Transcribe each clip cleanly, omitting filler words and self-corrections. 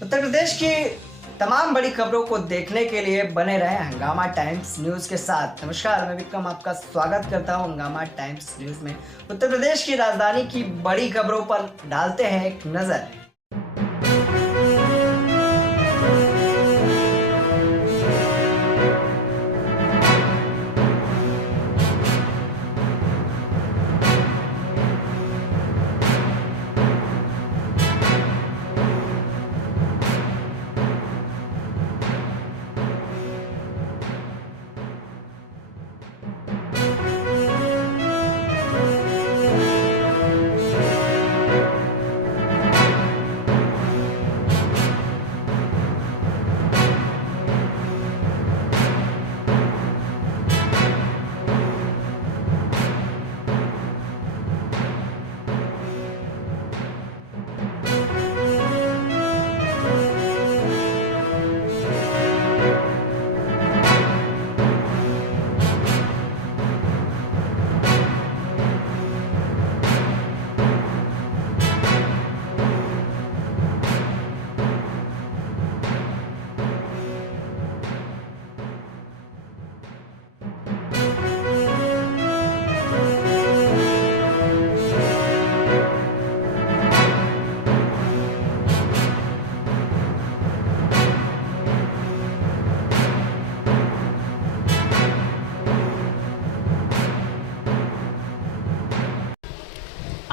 उत्तर प्रदेश की तमाम बड़ी खबरों को देखने के लिए बने रहे हंगामा टाइम्स न्यूज के साथ। नमस्कार, मैं विक्रम आपका स्वागत करता हूं हंगामा टाइम्स न्यूज में। उत्तर प्रदेश की राजधानी की बड़ी खबरों पर डालते हैं एक नजर।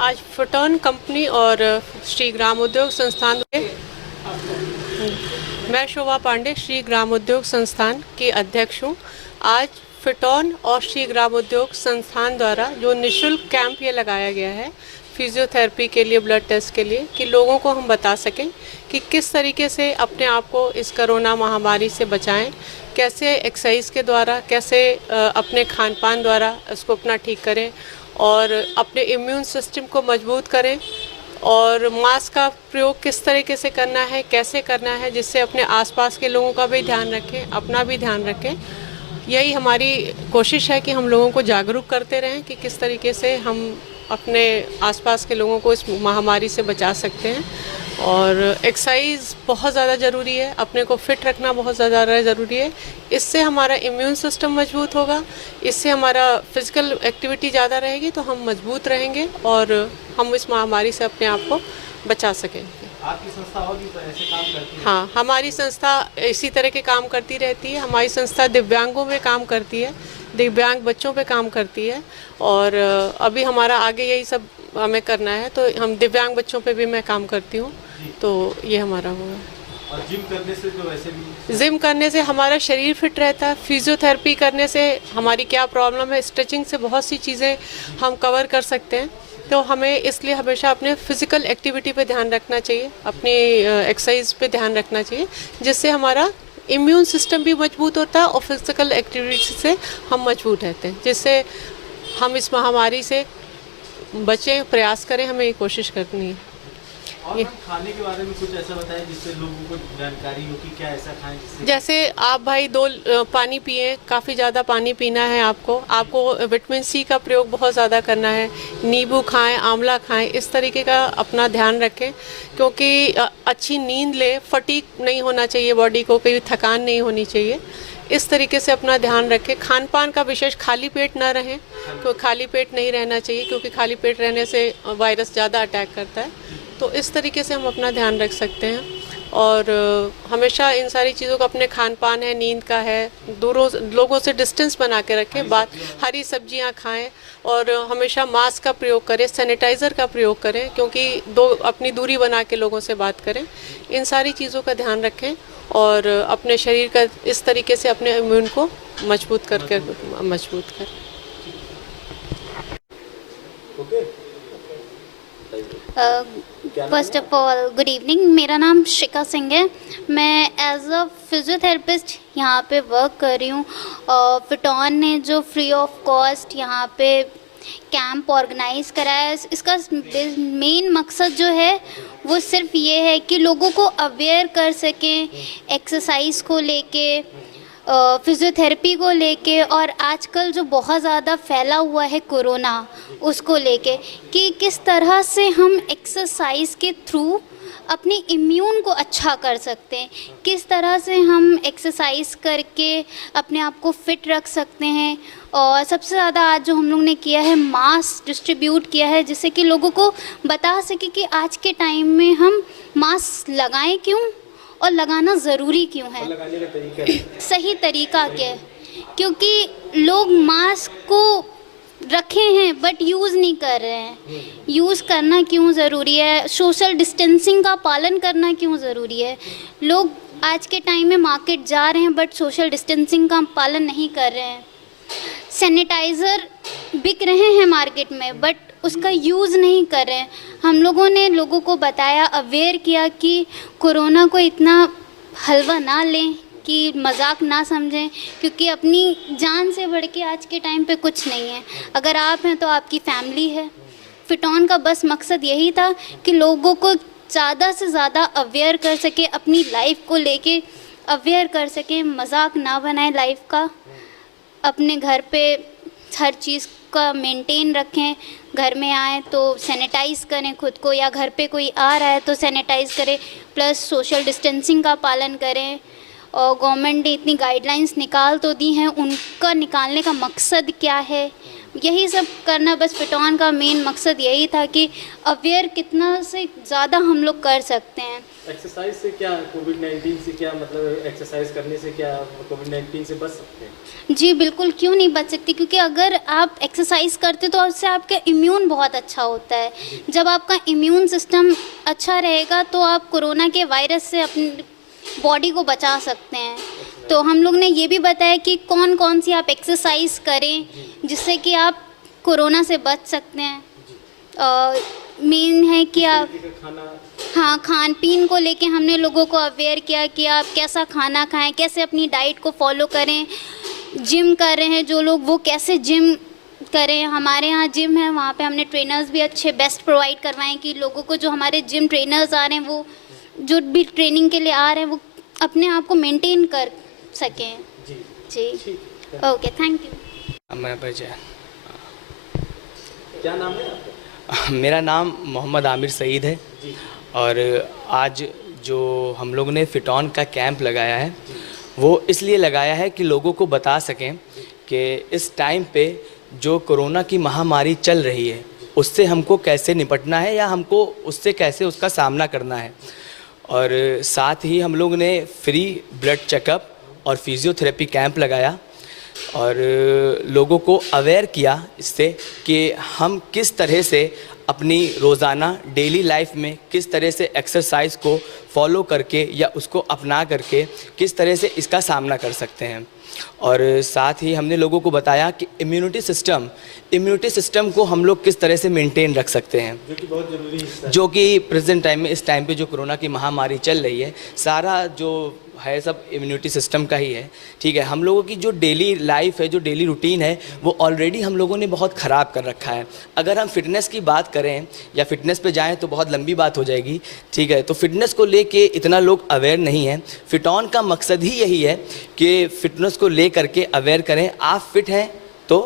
आज फोटोन कंपनी और श्री ग्राम उद्योग संस्थान मैं शोभा पांडे श्री ग्राम उद्योग संस्थान की अध्यक्ष हूँ। आज फोटोन और श्री ग्राम उद्योग संस्थान द्वारा जो निशुल्क कैंप ये लगाया गया है फिजियोथेरेपी के लिए, ब्लड टेस्ट के लिए, कि लोगों को हम बता सकें कि किस तरीके से अपने आप को इस कोरोना महामारी से बचाएं, कैसे एक्सरसाइज के द्वारा, कैसे अपने खान पान द्वारा इसको अपना ठीक करें और अपने इम्यून सिस्टम को मजबूत करें, और मास्क का प्रयोग किस तरीके से करना है, कैसे करना है, जिससे अपने आसपास के लोगों का भी ध्यान रखें, अपना भी ध्यान रखें। यही हमारी कोशिश है कि हम लोगों को जागरूक करते रहें कि किस तरीके से हम अपने आसपास के लोगों को इस महामारी से बचा सकते हैं। और एक्सरसाइज बहुत ज़्यादा ज़रूरी है, अपने को फिट रखना बहुत ज़्यादा ज़रूरी है। इससे हमारा इम्यून सिस्टम मजबूत होगा, इससे हमारा फिजिकल एक्टिविटी ज़्यादा रहेगी तो हम मजबूत रहेंगे और हम इस महामारी से अपने आप को बचा सकेंगे। आपकी संस्था और भी ऐसे काम करती है? हाँ, हमारी संस्था इसी तरह के काम करती रहती है। हमारी संस्था दिव्यांगों में काम करती है, दिव्यांग बच्चों पे काम करती है, और अभी हमारा आगे यही सब हमें करना है, तो हम दिव्यांग बच्चों पे भी मैं काम करती हूँ। तो ये हमारा हुआ। और जिम करने से तो वैसे भी जिम करने से हमारा शरीर फिट रहता है, फिजियोथेरेपी करने से हमारी क्या प्रॉब्लम है, स्ट्रेचिंग से बहुत सी चीज़ें हम कवर कर सकते हैं। तो हमें इसलिए हमेशा अपने फिजिकल एक्टिविटी पे ध्यान रखना चाहिए, अपनी एक्सरसाइज पे ध्यान रखना चाहिए, जिससे हमारा इम्यून सिस्टम भी मजबूत होता है और फिजिकल एक्टिविटी से हम मजबूत रहते हैं, जिससे हम इस महामारी से बचें, प्रयास करें, हमें ये कोशिश करनी है। और खाने के बारे में कुछ ऐसा बताएं जिससे लोगों को जानकारी हो कि क्या ऐसा खाएं जिससे जैसे आप भाई 2 पानी पिए, काफ़ी ज़्यादा पानी पीना है आपको विटामिन सी का प्रयोग बहुत ज़्यादा करना है, नींबू खाएं, आंवला खाएं, इस तरीके का अपना ध्यान रखें, क्योंकि अच्छी नींद ले, फटीग नहीं होना चाहिए बॉडी को, कोई थकान नहीं होनी चाहिए। इस तरीके से अपना ध्यान रखें। खान पान का विशेष खाली पेट ना रहें, तो खाली पेट नहीं रहना चाहिए, क्योंकि खाली पेट रहने से वायरस ज़्यादा अटैक करता है। तो इस तरीके से हम अपना ध्यान रख सकते हैं, और हमेशा इन सारी चीज़ों का, अपने खान पान है, नींद का है, दूरों लोगों से डिस्टेंस बना के रखें, हरी सब्जियां खाएं, और हमेशा मास्क का प्रयोग करें, सैनिटाइज़र का प्रयोग करें, क्योंकि अपनी दूरी बना के लोगों से बात करें। इन सारी चीज़ों का ध्यान रखें और अपने शरीर का इस तरीके से अपने इम्यून को मजबूत करें। First of all good evening, मेरा नाम शिका सिंह है। मैं एज अ फिजियोथेरेपिस्ट यहाँ पे वर्क कर रही हूँ। फिटॉन ने जो फ्री ऑफ कॉस्ट यहाँ पे कैंप ऑर्गेनाइज कराया है, इसका मेन मकसद जो है वो सिर्फ ये है कि लोगों को अवेयर कर सकें एक्सरसाइज को लेके, फिजियोथेरेपी को लेके, और आजकल जो बहुत ज़्यादा फैला हुआ है कोरोना, उसको लेके कि किस तरह से हम एक्सरसाइज के थ्रू अपने इम्यून को अच्छा कर सकते हैं, किस तरह से हम एक्सरसाइज करके अपने आप को फिट रख सकते हैं। और सबसे ज़्यादा आज जो हम लोग ने किया है, मास्क डिस्ट्रीब्यूट किया है, जिससे कि लोगों को बता सके कि आज के टाइम में हम मास्क लगाएं क्यों और लगाना ज़रूरी क्यों है, लगाने का तरीका सही तरीका क्या है। क्योंकि लोग मास्क को रखे हैं बट यूज़ नहीं कर रहे हैं। यूज़ करना क्यों ज़रूरी है, सोशल डिस्टेंसिंग का पालन करना क्यों ज़रूरी है। लोग आज के टाइम में मार्केट जा रहे हैं बट सोशल डिस्टेंसिंग का पालन नहीं कर रहे हैं। सैनिटाइज़र बिक रहे हैं मार्केट में बट उसका यूज़ नहीं कर रहे हैं। हम लोगों ने लोगों को बताया, अवेयर किया कि कोरोना को इतना हलवा ना लें, कि मजाक ना समझें, क्योंकि अपनी जान से बढ़ के आज के टाइम पे कुछ नहीं है। अगर आप हैं तो आपकी फैमिली है। फिटॉन का बस मकसद यही था कि लोगों को ज़्यादा से ज़्यादा अवेयर कर सके, अपनी लाइफ को लेके अवेयर कर सके, मजाक ना बनाए लाइफ का। अपने घर पे हर चीज़ का मेंटेन रखें, घर में आए तो सैनिटाइज़ करें खुद को, या घर पे कोई आ रहा है तो सैनिटाइज़ करें, प्लस सोशल डिस्टेंसिंग का पालन करें। और गवर्नमेंट ने इतनी गाइडलाइंस निकाल तो दी हैं, उनका निकालने का मकसद क्या है, यही सब करना। बस फिटॉन का मेन मकसद यही था कि अवेयर कितना से ज़्यादा हम लोग कर सकते हैं। एक्सरसाइज से क्या कोविड-19 से क्या मतलब, एक्सरसाइज करने से क्या कोविड-19 से बच सकते हैं? जी बिल्कुल, क्यों नहीं बच सकती, क्योंकि अगर आप एक्सरसाइज करते तो उससे आपका इम्यून बहुत अच्छा होता है। जब आपका इम्यून सिस्टम अच्छा रहेगा तो आप कोरोना के वायरस से अपनी बॉडी को बचा सकते हैं। तो हम लोग ने ये भी बताया कि कौन कौन सी आप एक्सरसाइज करें जिससे कि आप कोरोना से बच सकते हैं। मेन है कि आप खान पीन को लेके हमने लोगों को अवेयर किया कि आप कैसा खाना खाएं, कैसे अपनी डाइट को फॉलो करें। जिम कर रहे हैं जो लोग, वो कैसे जिम करें। हमारे यहाँ जिम है, वहाँ पे हमने ट्रेनर्स भी अच्छे बेस्ट प्रोवाइड करवाएं कि लोगों को, जो हमारे जिम ट्रेनर्स आ रहे हैं, वो जो भी ट्रेनिंग के लिए आ रहे हैं, वो अपने आप को मेंटेन कर सकें। जी ओके, थैंक यू। मैं परिचय, क्या नाम है आपका? मेरा नाम मोहम्मद आमिर सईद है। और आज जो हम लोग ने फिटॉन का कैंप लगाया है, वो इसलिए लगाया है कि लोगों को बता सकें कि इस टाइम पे जो कोरोना की महामारी चल रही है, उससे हमको कैसे निपटना है, या हमको उससे कैसे उसका सामना करना है। और साथ ही हम लोग ने फ्री ब्लड चेकअप और फिजियोथेरेपी कैंप लगाया और लोगों को अवेयर किया इससे कि हम किस तरह से अपनी रोज़ाना डेली लाइफ में किस तरह से एक्सरसाइज को फॉलो करके या उसको अपना करके किस तरह से इसका सामना कर सकते हैं। और साथ ही हमने लोगों को बताया कि इम्यूनिटी सिस्टम को हम लोग किस तरह से मेंटेन रख सकते हैं, जो कि बहुत ज़रूरी है, जो कि प्रेजेंट टाइम में, इस टाइम पे जो कोरोना की महामारी चल रही है, सारा जो है सब इम्यूनिटी सिस्टम का ही है। ठीक है, हम लोगों की जो डेली लाइफ है, जो डेली रूटीन है, वो ऑलरेडी हम लोगों ने बहुत ख़राब कर रखा है। अगर हम फिटनेस की बात करें या फिटनेस पे जाएं तो बहुत लंबी बात हो जाएगी। ठीक है, तो फिटनेस को लेके इतना लोग अवेयर नहीं है। फिटॉन का मकसद ही यही है कि फिटनेस को ले करके अवेयर करें। आप फिट हैं तो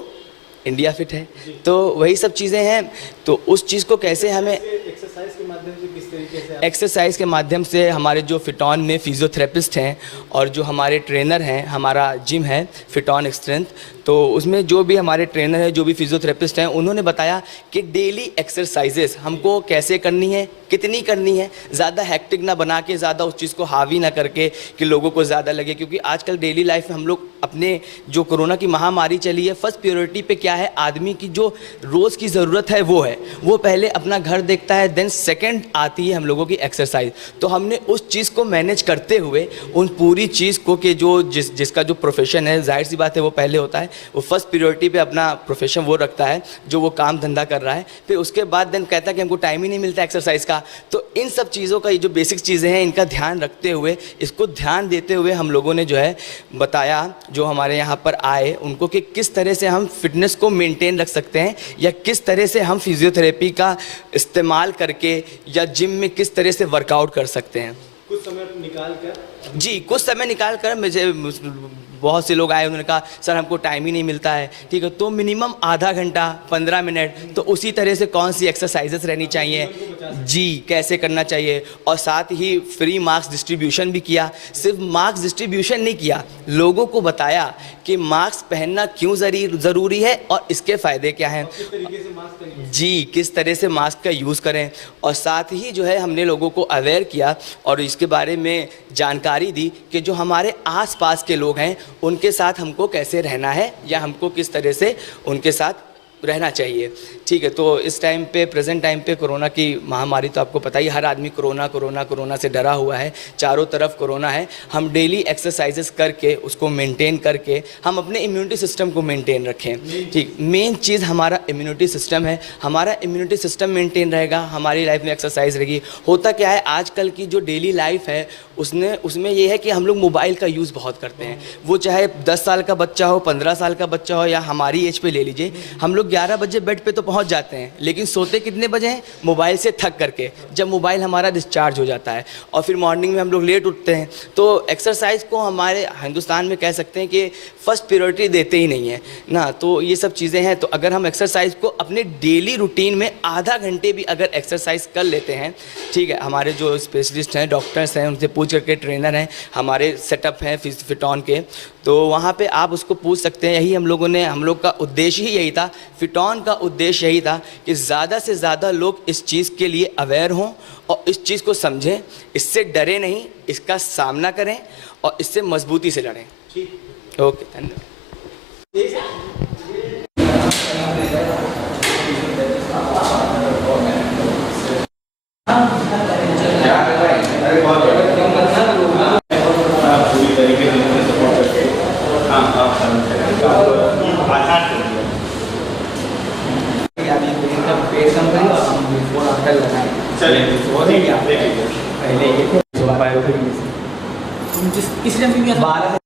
इंडिया फिट है, तो वही सब चीज़ें हैं। तो उस चीज़ को कैसे हमें एक्सरसाइज के माध्यम से किस तरीके से एक्सरसाइज के माध्यम से, हमारे जो फिटॉन में फिजियोथेरेपिस्ट हैं और जो हमारे ट्रेनर हैं, हमारा जिम है फिटॉन स्ट्रेंथ, तो उसमें जो भी हमारे ट्रेनर हैं, जो भी फिजियोथेरेपिस्ट हैं, उन्होंने बताया कि डेली एक्सरसाइजेस हमको कैसे करनी है, कितनी करनी है, ज़्यादा हैक्टिक ना बना के, ज़्यादा उस चीज़ को हावी ना करके कि लोगों को ज़्यादा लगे। क्योंकि आजकल डेली लाइफ में हम लोग अपने जो कोरोना की महामारी चली है, फर्स्ट प्रायोरिटी पे क्या है, आदमी की जो रोज़ की ज़रूरत है वो पहले अपना घर देखता है, देन सेकंड आती है हम लोगों की एक्सरसाइज। तो हमने उस चीज़ को मैनेज करते हुए उन पूरी चीज़ को कि जो जिसका जो प्रोफेशन है, जाहिर सी बात है वो पहले होता है, वो फर्स्ट प्रायोरिटी पे अपना प्रोफेशन वो रखता है जो वो काम धंधा कर रहा है। फिर उसके बाद देन कहता है कि हमको टाइम ही नहीं मिलता एक्सरसाइज का। तो इन सब चीज़ों का, ये जो बेसिक चीज़ें हैं, इनका ध्यान रखते हुए, इसको ध्यान देते हुए हम लोगों ने जो है बताया, जो हमारे यहाँ पर आए उनको, कि किस तरह से हम फिटनेस को मेंटेन रख सकते हैं, या किस तरह से हम फिजियोथेरेपी का इस्तेमाल करके या जिम में किस तरह से वर्कआउट कर सकते हैं। कुछ समय निकाल कर जी, कुछ समय निकाल कर मुझे बहुत से लोग आए, उन्होंने कहा सर हमको टाइम ही नहीं मिलता है, ठीक है, तो मिनिमम आधा घंटा 15 मिनट, तो उसी तरह से कौन सी एक्सरसाइजेस रहनी चाहिए जी, कैसे करना चाहिए। और साथ ही फ्री मास्क डिस्ट्रीब्यूशन भी किया। सिर्फ मास्क डिस्ट्रीब्यूशन नहीं किया, लोगों को बताया कि मास्क पहनना क्यों ज़रूरी है और इसके फ़ायदे क्या हैं जी, किस तरह से मास्क का यूज़ करें। और साथ ही जो है हमने लोगों को अवेयर किया और इसके बारे में जानकारी दी कि जो हमारे आसपास के लोग हैं उनके साथ हमको कैसे रहना है या हमको किस तरह से उनके साथ रहना चाहिए, ठीक है। तो इस टाइम पे, प्रेजेंट टाइम पे कोरोना की महामारी तो आपको पता ही, हर आदमी कोरोना से डरा हुआ है, चारों तरफ कोरोना है। हम डेली एक्सरसाइजेस करके उसको मेंटेन करके हम अपने इम्यूनिटी सिस्टम को मेंटेन रखें, ठीक। मेन चीज़ हमारा इम्यूनिटी सिस्टम है, हमारा इम्यूनिटी सिस्टम मेंटेन रहेगा, हमारी लाइफ में एक्सरसाइज रहेगी। होता क्या है आजकल की जो डेली लाइफ है उसमें ये है कि हम लोग मोबाइल का यूज़ बहुत करते हैं, वो चाहे 10 साल का बच्चा हो, 15 साल का बच्चा हो या हमारी एज पे ले लीजिए, हम लोग 11 बजे बेड पे तो पहुंच जाते हैं, लेकिन सोते कितने बजे हैं? मोबाइल से थक करके, जब मोबाइल हमारा डिस्चार्ज हो जाता है और फिर मॉर्निंग में हम लोग लेट उठते हैं। तो एक्सरसाइज को हमारे हिंदुस्तान में कह सकते हैं कि फर्स्ट प्रायोरिटी देते ही नहीं है ना, तो ये सब चीज़ें हैं। तो अगर हम एक्सरसाइज को अपने डेली रूटीन में आधा घंटे भी अगर एक्सरसाइज कर लेते हैं, ठीक है, हमारे जो स्पेशलिस्ट हैं, डॉक्टर्स हैं, उनसे पूछ करके, ट्रेनर हैं, हमारे सेटअप हैं फिटॉन के, तो वहाँ पे आप उसको पूछ सकते हैं। यही हम लोग का उद्देश्य ही यही था, फिटॉन का उद्देश्य यही था कि ज़्यादा से ज़्यादा लोग इस चीज़ के लिए अवेयर हों और इस चीज़ को समझें, इससे डरे नहीं, इसका सामना करें और इससे मजबूती से लड़ें। ओके, धन्यवाद। पूरी तरीके से सपोर्ट करके पेट कम करें और हम बिफोर आफ्टर लगाएं। किस टाइम 12